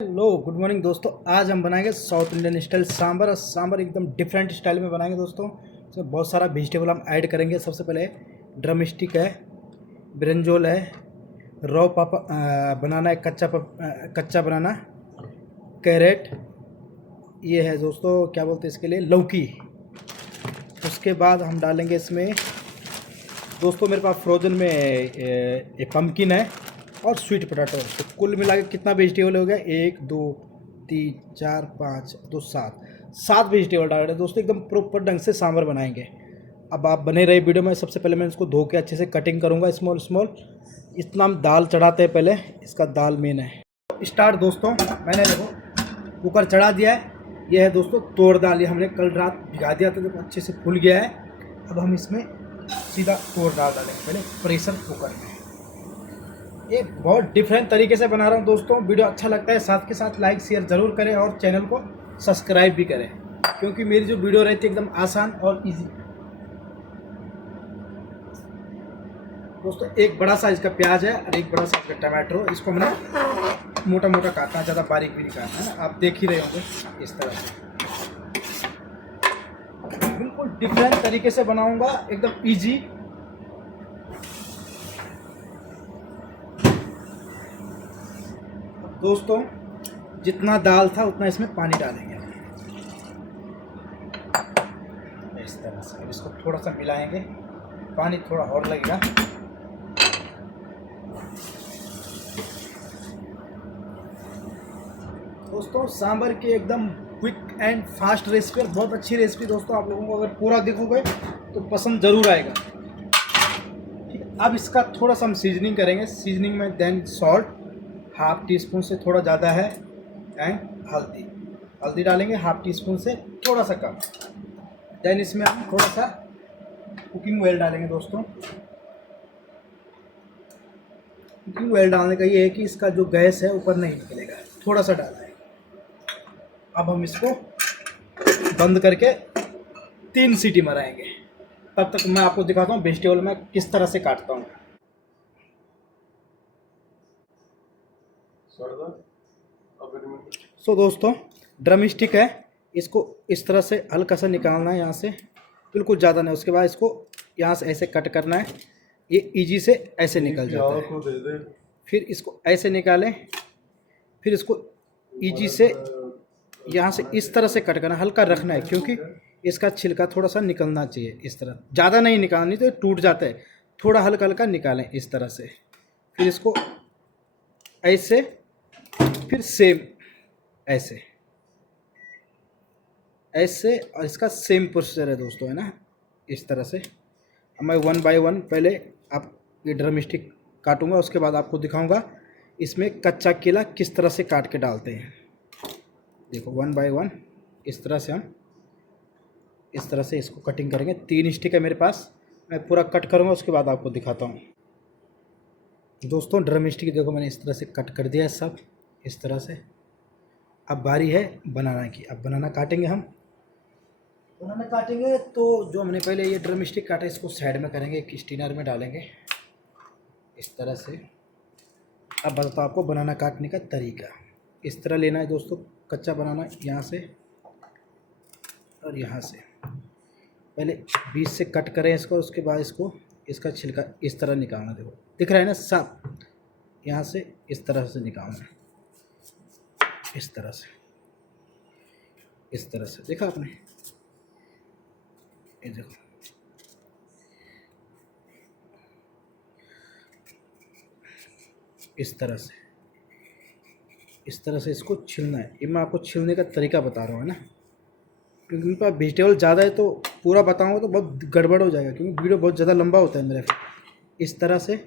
Hello good morning दोस्तों। आज हम बनाएंगे साउथ इंडियन स्टाइल सांभर। और सांभर एकदम डिफरेंट स्टाइल में बनाएंगे दोस्तों। इसमें बहुत सारा वेजिटेबल हम ऐड करेंगे। सबसे पहले ड्रम स्टिक है, ब्रिंजोल है, रॉ पापा बनाना है, कच्चा बनाना, कैरेट, ये है दोस्तों क्या बोलते हैं इसके लिए, लौकी। उसके बाद हम डालेंगे इसमें दोस्तों, मेरे पास फ्रोजन में पम्पकिन है और स्वीट पोटैटो। तो कुल मिला के कितना वेजिटेबल हो गया, 1 2 3 4 5 2 7 वेजिटेबल डाल रहे हैं दोस्तों। एकदम प्रॉपर ढंग से सांभर बनाएंगे। अब आप बने रहे वीडियो में। सबसे पहले मैं इसको धो के अच्छे से कटिंग करूँगा स्मॉल स्मॉल। इतना हम दाल चढ़ाते हैं पहले, इसका दाल मेन है। स्टार्ट दोस्तों, मैंने देखो कुकर चढ़ा दिया है। ये है दोस्तों तोड़ दाल, ये हमने कल रात भिगा दिया था, तो अच्छे से फूल गया है। अब हम इसमें सीधा तोड़ दाल डालेंगे पहले प्रेशर कुकर में। ये बहुत डिफरेंट तरीके से बना रहा हूँ दोस्तों। वीडियो अच्छा लगता है साथ के साथ लाइक शेयर ज़रूर करें और चैनल को सब्सक्राइब भी करें, क्योंकि मेरी जो वीडियो रहती है एकदम आसान और इजी। दोस्तों एक बड़ा साइज का प्याज है और एक बड़ा साइज का टमाटर। इसको हमने मोटा मोटा काटना, ज़्यादा बारीक भी नहीं काटना है। आप देख ही रहे होंगे इस तरह से। बिल्कुल डिफरेंट तरीके से बनाऊंगा, एकदम इजी। दोस्तों जितना दाल था उतना इसमें पानी डालेंगे इस तरह से। अब इसको थोड़ा सा मिलाएंगे, पानी थोड़ा और लगेगा। दोस्तों सांभर की एकदम क्विक एंड फास्ट रेसिपी और बहुत अच्छी रेसिपी दोस्तों। आप लोगों को अगर पूरा देखोगे तो पसंद ज़रूर आएगा। ठीक है, अब इसका थोड़ा सा हम सीजनिंग करेंगे। सीजनिंग में देन सॉल्ट 1/2 टीस्पून से थोड़ा ज़्यादा है, एंड हल्दी डालेंगे 1/2 टीस्पून से थोड़ा सा कम। देन इसमें हम थोड़ा सा कुकिंग ऑयल डालेंगे दोस्तों। कुकिंग ऑयल डालने का ये है कि इसका जो गैस है ऊपर नहीं निकलेगा, थोड़ा सा डाला है। अब हम इसको बंद करके 3 सीटी मराएंगे। तब तक मैं आपको दिखाता हूँ वेजिटेबल मैं किस तरह से काटता हूँ। सो दोस्तों ड्रम स्टिक है, इसको इस तरह से हल्का सा निकालना है यहाँ से, बिल्कुल ज़्यादा नहीं। उसके बाद इसको यहाँ से ऐसे कट करना है, ये इजी से ऐसे निकल जाता है। फिर इसको ऐसे निकालें, फिर इसको इजी से यहाँ से इस तरह से कट करना, हल्का रखना है क्योंकि इसका छिलका थोड़ा सा निकलना चाहिए। इस तरह ज़्यादा नहीं निकालनी तो टूट जाता है, थोड़ा हल्का हल्का निकालें इस तरह से। फिर इसको ऐसे, फिर सेम ऐसे ऐसे, और इसका सेम प्रोसीजर है दोस्तों, है ना, इस तरह से। अब मैं 1 बाय 1 पहले आप ये ड्रम स्टिक काटूंगा, उसके बाद आपको दिखाऊंगा इसमें कच्चा केला किस तरह से काट के डालते हैं। देखो 1 बाय 1 इस तरह से हम इस तरह से इसको कटिंग करेंगे। 3 स्टिक है मेरे पास, मैं पूरा कट करूँगा, उसके बाद आपको दिखाता हूँ। दोस्तों ड्रम स्टिक देखो मैंने इस तरह से कट कर दिया है सब इस तरह से। अब बारी है बनाना की। अब बनाना काटेंगे हम। बनाना काटेंगे तो जो हमने पहले ये ड्रम स्टिक काटा इसको साइड में करेंगे, एक स्टीनर में डालेंगे इस तरह से। अब बताता हूँ आपको बनाना काटने का तरीका। इस तरह लेना है दोस्तों कच्चा बनाना, यहाँ से और यहाँ से। पहले बीच से कट करें इसको, उसके बाद इसको इसका छिलका इस तरह निकालना। देखो दिख रहा है ना साफ, यहाँ से इस तरह से निकालना, इस तरह से, इस तरह से। देखा आपने, ये देखो इस तरह से, इस तरह से इसको छीलना है। ये मैं आपको छीलने का तरीका बता रहा हूँ, है ना, क्योंकि मेरे पास वेजिटेबल ज़्यादा है तो पूरा बताऊँगा तो बहुत गड़बड़ हो जाएगा, क्योंकि वीडियो बहुत ज़्यादा लंबा होता है मेरा। इस तरह से,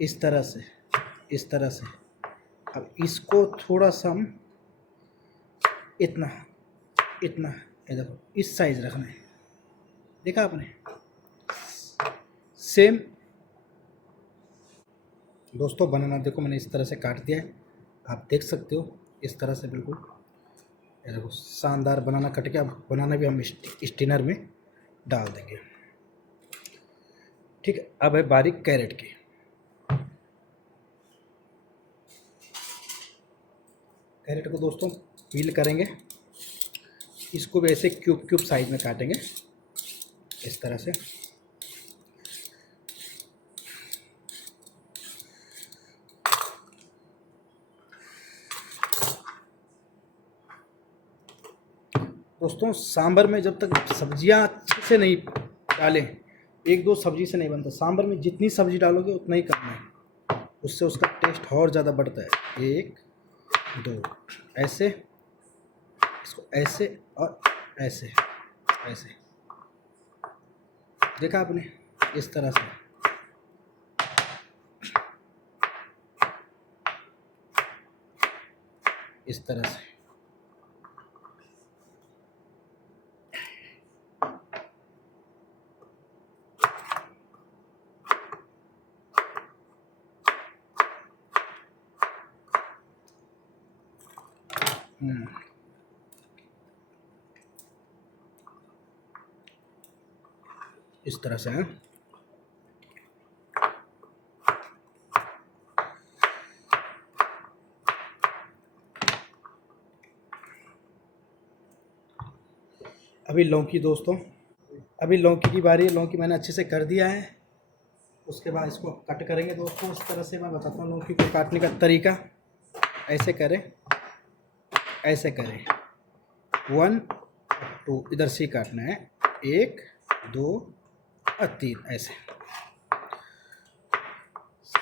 इस तरह से, इस तरह से। अब इसको थोड़ा सा हम इतना इतना, ये देखो इस साइज रखना है। देखा आपने, सेम दोस्तों बनाना देखो मैंने इस तरह से काट दिया है, आप देख सकते हो इस तरह से बिल्कुल। ये देखो शानदार बनाना कट के। अब बनाना भी हम स्टीनर में डाल देंगे। ठीक है, अब है बारीक कैरेट की। कैरेट को दोस्तों पील करेंगे, इसको भी ऐसे क्यूब क्यूब साइज में काटेंगे इस तरह से। दोस्तों सांभर में जब तक सब्जियां अच्छे से नहीं डालें, एक दो सब्जी से नहीं बनता। सांभर में जितनी सब्जी डालोगे उतना ही कम है, उससे उसका टेस्ट और ज़्यादा बढ़ता है। 1 2 ऐसे, इसको ऐसे और ऐसे ऐसे, देखा आपने, इस तरह से। इस तरह से इस तरह से है। अभी लौकी दोस्तों, अभी लौकी की बारी है। लौकी मैंने अच्छे से कर दिया है। उसके बाद इसको कट करेंगे दोस्तों। इस तरह से मैं बताता हूँ लौकी को काटने का तरीका। ऐसे करें, ऐसे करें, 1 2, इधर से काटना है, 1 2 और 3 ऐसे।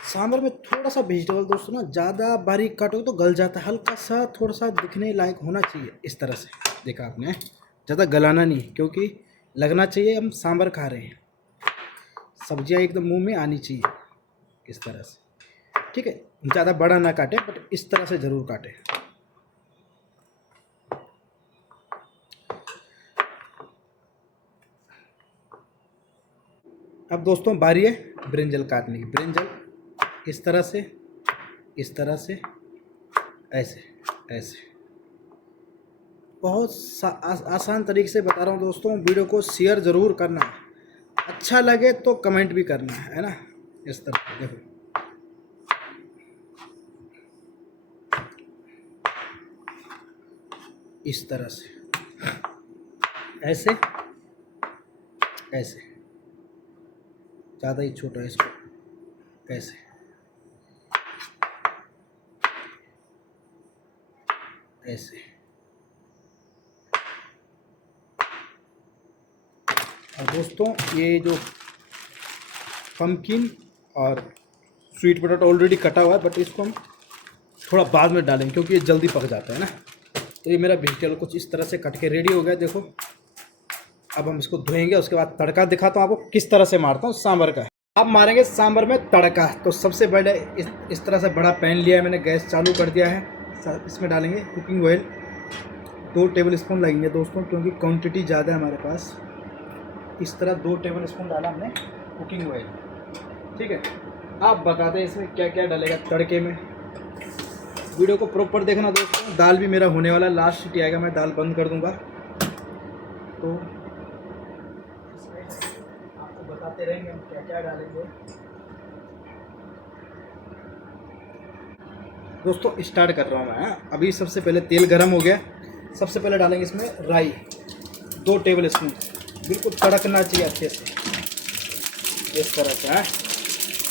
सांभर में थोड़ा सा वेजिटेबल दोस्तों ना ज़्यादा बारीक काटोगे तो गल जाता है, हल्का सा थोड़ा सा दिखने लायक होना चाहिए इस तरह से। देखा आपने, ज़्यादा गलाना नहीं, क्योंकि लगना चाहिए हम सांभर खा रहे हैं। सब्जियां एकदम मुंह में आनी चाहिए इस तरह से, ठीक है। ज़्यादा बड़ा ना काटे, बट इस तरह से ज़रूर काटे। अब दोस्तों बारी है ब्रिंजल काटने की। ब्रिंजल इस तरह से, इस तरह से, ऐसे ऐसे। बहुत आसान तरीके से बता रहा हूँ दोस्तों। वीडियो को शेयर ज़रूर करना, अच्छा लगे तो कमेंट भी करना है ना। इस तरह से देखो, इस तरह से, ऐसे ऐसे, ज़्यादा ही छोटा है इसको, ऐसे ऐसे। और दोस्तों ये जो पम्पकिन और स्वीट पोटैटो ऑलरेडी कटा हुआ है, बट इसको हम थोड़ा बाद में डालेंगे क्योंकि ये जल्दी पक जाता है ना। तो ये मेरा वेजिटेबल कुछ इस तरह से कट के रेडी हो गया। देखो, अब हम इसको धोएंगे, उसके बाद तड़का दिखाता हूँ आपको किस तरह से मारता हूँ सांभर का। अब मारेंगे सांभर में तड़का। तो सबसे पहले इस तरह से बड़ा पैन लिया है मैंने, गैस चालू कर दिया है। इसमें डालेंगे कुकिंग ऑयल, 2 टेबल स्पून लगेंगे दोस्तों, क्योंकि क्वांटिटी ज़्यादा है हमारे पास। इस तरह 2 टेबल स्पून डाला हमने कुकिंग ऑयल, ठीक है। आप बताते हैं इसमें क्या क्या डालेगा तड़के में। वीडियो को प्रॉपर देखना दोस्तों। दाल भी मेरा होने वाला, लास्ट सीटी आएगा मैं दाल बंद कर दूंगा। तो आपको बताते रहेंगे हम क्या क्या डालेंगे। दोस्तों स्टार्ट कर रहा हूँ मैं। अभी सबसे पहले तेल गरम हो गया। सबसे पहले डालेंगे इसमें राई, 2 टेबल स्पून, बिल्कुल तड़कना चाहिए अच्छे से इस तरह से है।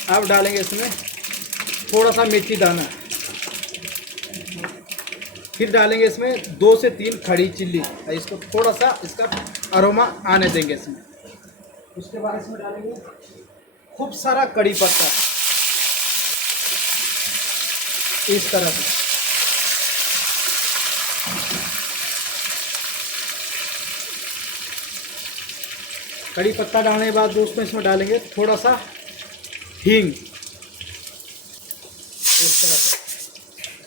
अब डालेंगे इसमें थोड़ा सा मेथी दाना, फिर डालेंगे इसमें 2 से 3 खड़ी चिल्ली। इसको थोड़ा सा इसका अरोमा आने देंगे इसमें। उसके बाद इसमें डालेंगे खूब सारा कड़ी पत्ता इस तरह से। कड़ी पत्ता डालने के बाद दोस्तों इसमें डालेंगे थोड़ा सा हींग इस तरह से।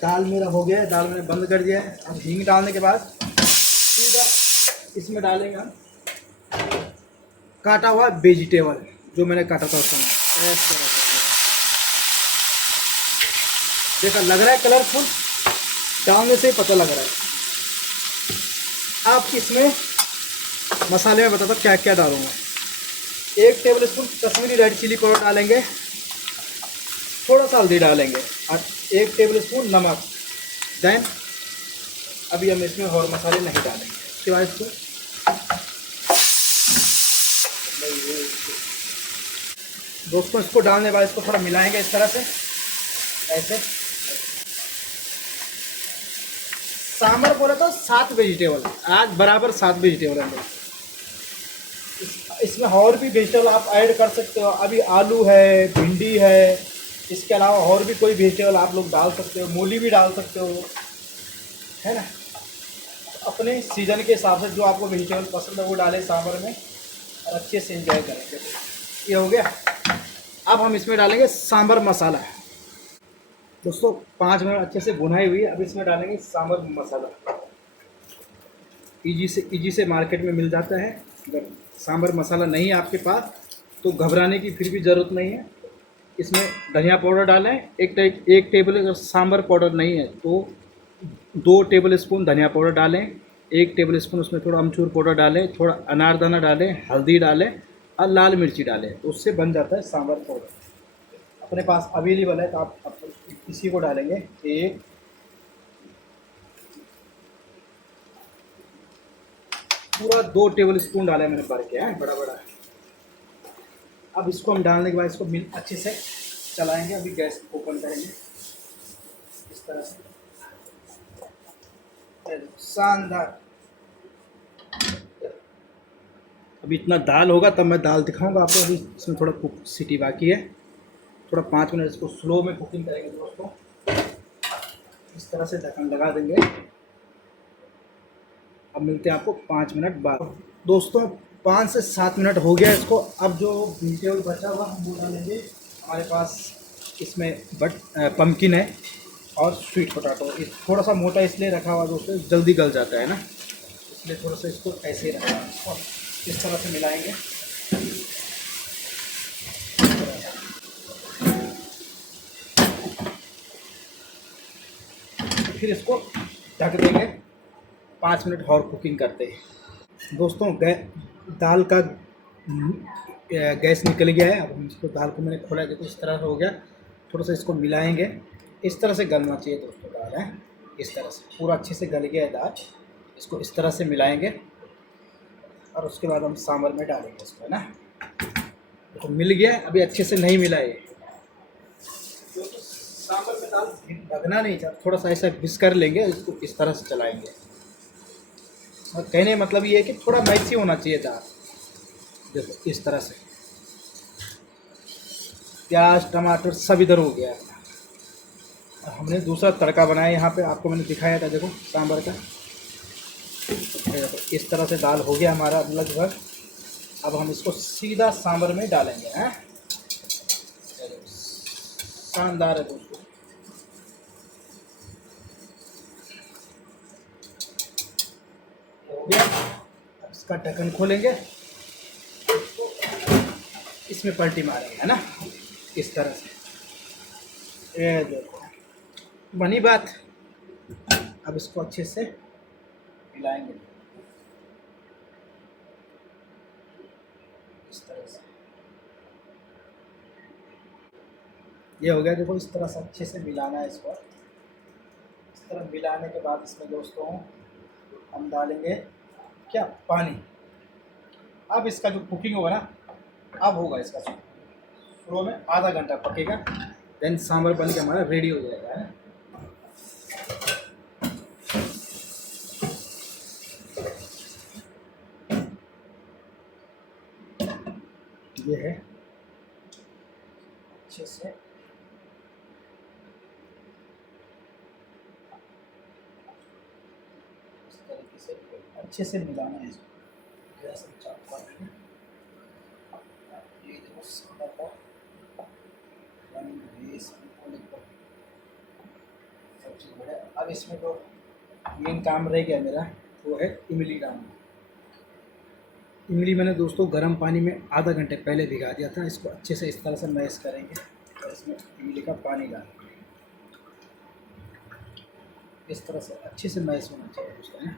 दाल मेरा हो गया है, दाल मैंने बंद कर दिया है। अब हींग डालने के बाद सीधा इसमें डालेंगे हम काटा हुआ वेजिटेबल जो मैंने काटा था उस समय, इस तरह से। देखा, लग रहा है कलरफुल, डालने से ही पता लग रहा है। आप इसमें मसाले में बताता क्या क्या डालूंगा। 1 tablespoon Kashmiri red chilli powder डालेंगे, थोड़ा सा हल्दी डालेंगे और 1 टेबल स्पून नमक। देन अभी हम इसमें और मसाले नहीं डालेंगे। उसके बाद इसको दोस्तों इसको डालने के बाद इसको थोड़ा मिलाएंगे इस तरह से, ऐसे। सांभर बोले तो 7 वेजिटेबल, आज बराबर 7 वेजिटेबल है। इसमें और भी वेजिटेबल आप ऐड कर सकते हो। अभी आलू है, भिंडी है, इसके अलावा और भी कोई वेजिटेबल आप लोग डाल सकते हो, मूली भी डाल सकते हो, है ना। अपने सीज़न के हिसाब से जो आपको वेजिटेबल पसंद है वो डालें सांभर में और अच्छे से एंजॉय करेंगे। ये हो गया। अब हम इसमें डालेंगे सांभर मसाला। दोस्तों 5 मिनट अच्छे से भुनाई हुई है। अब इसमें डालेंगे सांभर मसाला। इजी से मार्केट में मिल जाता है। अगर सांभर मसाला नहीं है आपके पास तो घबराने की फिर भी ज़रूरत नहीं है। इसमें धनिया पाउडर डालें, एक टेबल। अगर सांभर पाउडर नहीं है तो 2 टेबल स्पून धनिया पाउडर डालें, 1 टेबल स्पून उसमें थोड़ा अमचूर पाउडर डालें, थोड़ा अनारदाना डालें, हल्दी डालें और लाल मिर्ची डालें। तो उससे बन जाता है सांभर पाउडर। अपने पास अवेलेबल है तो आप इसी को डालेंगे। एक पूरा 2 टेबल स्पून डाला है मैंने भर के, है बड़ा बड़ा। अब इसको हम डालने के बाद इसको अच्छे से चलाएंगे। अभी गैस ओपन करेंगे इस तरह से। शानदार। अभी इतना दाल होगा तब मैं दाल दिखाऊंगा आपको। अभी इसमें थोड़ा कुक सीटी बाकी है, थोड़ा 5 मिनट इसको स्लो में कुकिंग करेंगे दोस्तों। इस तरह से ढक्कन लगा देंगे। अब मिलते हैं आपको 5 मिनट बाद। दोस्तों 5 से 7 मिनट हो गया इसको। अब जो वेजिटेबल बचा हुआ हम वो डालेंगे। हमारे पास इसमें पम्पकिन है और स्वीट पोटैटो। थोड़ा सा मोटा इसलिए रखा हुआ दोस्तों, जल्दी गल जाता है ना, इसलिए थोड़ा सा इसको ऐसे ही रखा है। और इस तरह से मिलाएंगे। फिर इसको ढक देंगे। 5 मिनट और कुकिंग करते हैं दोस्तों। दाल का गैस निकल गया है। अब हम इसको, दाल को मैंने खोला, देखो इस तरह से हो गया। थोड़ा सा इसको मिलाएंगे। इस तरह से गलना चाहिए दोस्तों दाल, है इस तरह से पूरा अच्छे से गल गया है दाल। इसको इस तरह से मिलाएंगे और उसके बाद हम सांभर में डालेंगे इसको, है ना। तो मिल गया। अभी अच्छे से नहीं मिला है तो सांभर में दाल ढकना नहीं चाहिए। थोड़ा सा ऐसा मिक्स कर लेंगे, इसको इस तरह से चलाएंगे। और कहने का मतलब ये है कि थोड़ा मैसी होना चाहिए दाल। देखो इस तरह से प्याज टमाटर सब इधर हो गया है। और हमने दूसरा तड़का बनाया यहाँ पे, आपको मैंने दिखाया था देखो सांभर का। देखो इस तरह से दाल हो गया हमारा लगभग। अब हम इसको सीधा सांभर में डालेंगे, हैं। शानदार है दोस्तों। हो गया। अब इसका ढक्कन खोलेंगे, इसमें पलटी मारेंगे, है ना, इस तरह से। ये देखो बनी बात। अब इसको अच्छे से मिलाएंगे इस तरह से। ये हो गया। देखो इस तरह से अच्छे से मिलाना है इसको। इस तरह मिलाने के बाद इसमें दोस्तों हम डालेंगे क्या, पानी। अब इसका जो कुकिंग होगा ना, अब होगा इसका शुरू में आधा घंटा पकेगा। देन सांभर बन के हमारा रेडी हो जाएगा, है। ये है अच्छे से इस तरीके से अच्छे से मिलाना है इसको। गैस हम चालू कर देंगे। ये देखो सांभर का सब्जी बढ़िया। अब इसमें जो मेन काम रह गया मेरा वो है इमली डालना। इमली मैंने दोस्तों गर्म पानी में आधा घंटे पहले भिगा दिया था। इसको अच्छे से इस तरह से मैश करेंगे और इसमें इमली का पानी डालेंगे। इस तरह से अच्छे से मैश होना चाहिए दोस्तों, है।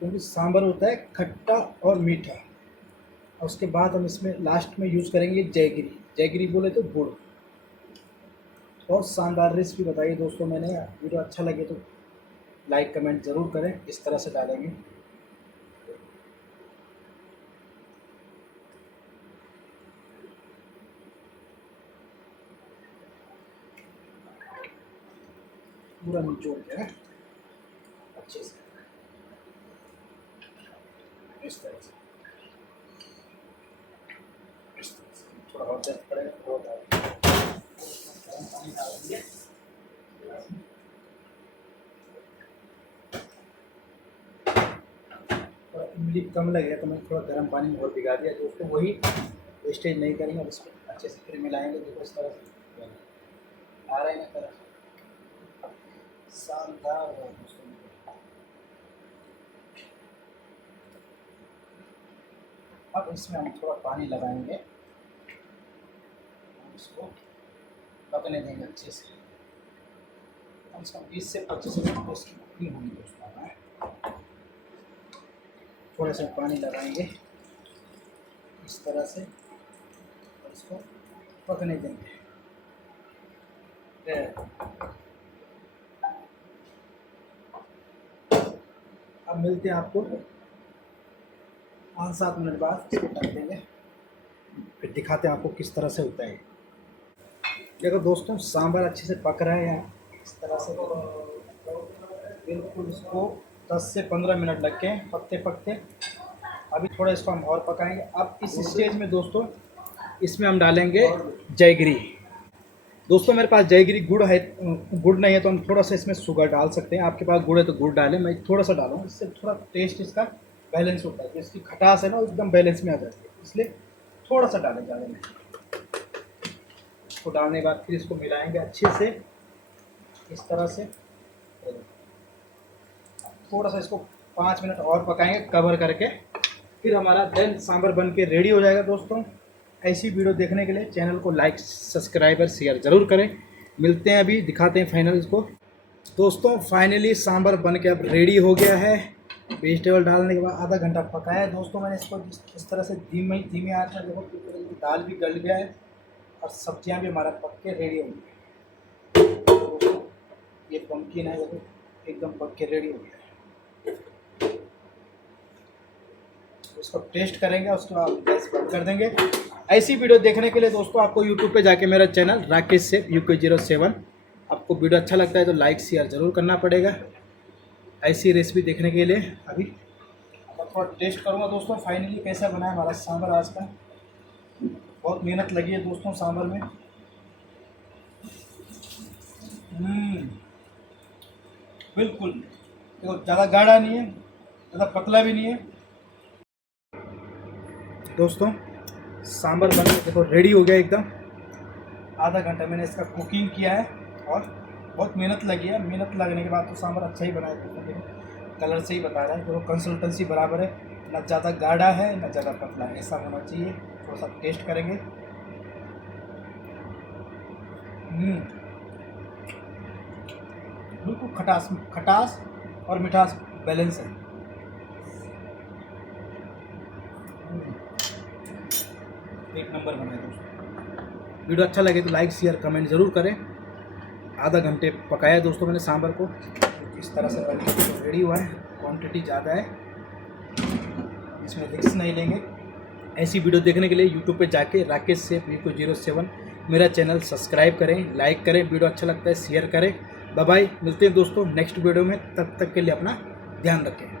क्योंकि सांभर होता है खट्टा और मीठा। और उसके बाद हम इसमें लास्ट में यूज़ करेंगे जैगरी। जैगरी बोले तो गुड़। बहुत शानदार रेसिपी बताई दोस्तों मैंने। वीडियो अच्छा लगे तो लाइक कमेंट ज़रूर करें। इस तरह से डालेंगे। पूरा निचोड़ के अच्छे से इस तरह से थोड़ा और दर्द पड़ेगा तो पानी डाल देंगे। इमली कम लगेगा तो मैं थोड़ा गर्म पानी में और भिगा दिया दोस्तों। वही वेस्टेज नहीं करेंगे। अब इसको अच्छे से फिर मिलाएंगे। देखो इस तरह से आ रहा है ना तरह शानदार है दोस्तों। अब इसमें हम थोड़ा पानी लगाएंगे। इसको पकने देंगे अच्छे से। कम से कम 20 से 25 मिनट कुकिंग होगी दोस्तों। थोड़ा सा पानी लगाएंगे इस तरह से और इसको पकने देंगे। अब मिलते हैं आपको 5-7 मिनट बाद। इसको ढक देंगे फिर दिखाते हैं आपको किस तरह से होता है। देखो दोस्तों सांभर अच्छे से पक रहा है यहाँ इस तरह से। बिल्कुल इसको 10 से 15 मिनट लग गए पकते पकते। अभी थोड़ा इसको हम और पकाएंगे। अब इस स्टेज में दोस्तों इसमें हम डालेंगे जयगिरी। दोस्तों मेरे पास जयगिरी गुड़ है, गुड़ नहीं है तो हम थोड़ा सा इसमें शुगर डाल सकते हैं। आपके पास गुड़ है तो गुड़ डालें। मैं थोड़ा सा डालूँ, इससे थोड़ा टेस्ट इसका बैलेंस होता है। इसकी खटास है ना एकदम बैलेंस में आ जाती है, इसलिए थोड़ा सा डालें, ज़्यादा नहीं। इसको डालने के बाद फिर इसको मिलाएंगे अच्छे से इस तरह से। थोड़ा सा इसको 5 मिनट और पकाएंगे कवर करके। फिर हमारा देन सांभर बन के रेडी हो जाएगा दोस्तों। ऐसी वीडियो देखने के लिए चैनल को लाइक सब्सक्राइब और शेयर ज़रूर करें। मिलते हैं अभी, दिखाते हैं फाइनल इसको। दोस्तों फाइनली सांभर बन के अब रेडी हो गया है। वेजिटेबल डालने के बाद आधा घंटा पकाया है दोस्तों मैंने इसको इस तरह से धीमी आंच में। देखो दाल भी गल गया है और सब्जियां भी हमारा पक के रेडी हो गई। ये पम्पकिन है देखो एकदम पक के रेडी हो गया है। इसको टेस्ट करेंगे उसके बाद गैस बंद कर देंगे। ऐसी वीडियो देखने के लिए दोस्तों आपको यूट्यूब पे जाके मेरा चैनल राकेश शेफ UK07, आपको वीडियो अच्छा लगता है तो लाइक शेयर ज़रूर करना पड़ेगा। ऐसी रेसिपी देखने के लिए अभी थोड़ा टेस्ट करूँगा दोस्तों फाइनली कैसा बना है हमारा सांभर आज का। बहुत मेहनत लगी है दोस्तों सांभर में। बिल्कुल देखो ज़्यादा गाढ़ा नहीं है, ज़्यादा पतला भी नहीं है दोस्तों। सांभर बन के देखो रेडी हो गया एकदम। आधा घंटा मैंने इसका कुकिंग किया है और बहुत मेहनत लगी है। मेहनत लगने के बाद तो सांभर अच्छा ही बना है। देखो कलर से ही बता रहा है, देखो कंसिस्टेंसी बराबर है, ना ज़्यादा गाढ़ा है ना ज़्यादा पतला है, ऐसा होना चाहिए। थोड़ा सा टेस्ट करेंगे। बिल्कुल खटास और मिठास बैलेंस है। एक नंबर बना है दोस्तों। वीडियो अच्छा लगे तो लाइक शेयर कमेंट ज़रूर करें। आधा घंटे पकाया दोस्तों मैंने सांभर को। इस तरह से बनके रेडी हुआ है। क्वांटिटी ज़्यादा है, इसमें रिस्क नहीं लेंगे। ऐसी वीडियो देखने के लिए यूट्यूब पे जाके राकेश शेफ UK07 मेरा चैनल सब्सक्राइब करें, लाइक करें। वीडियो अच्छा लगता है शेयर करें। बाय बाय, मिलते हैं दोस्तों नेक्स्ट वीडियो में। तब तक के लिए अपना ध्यान रखें।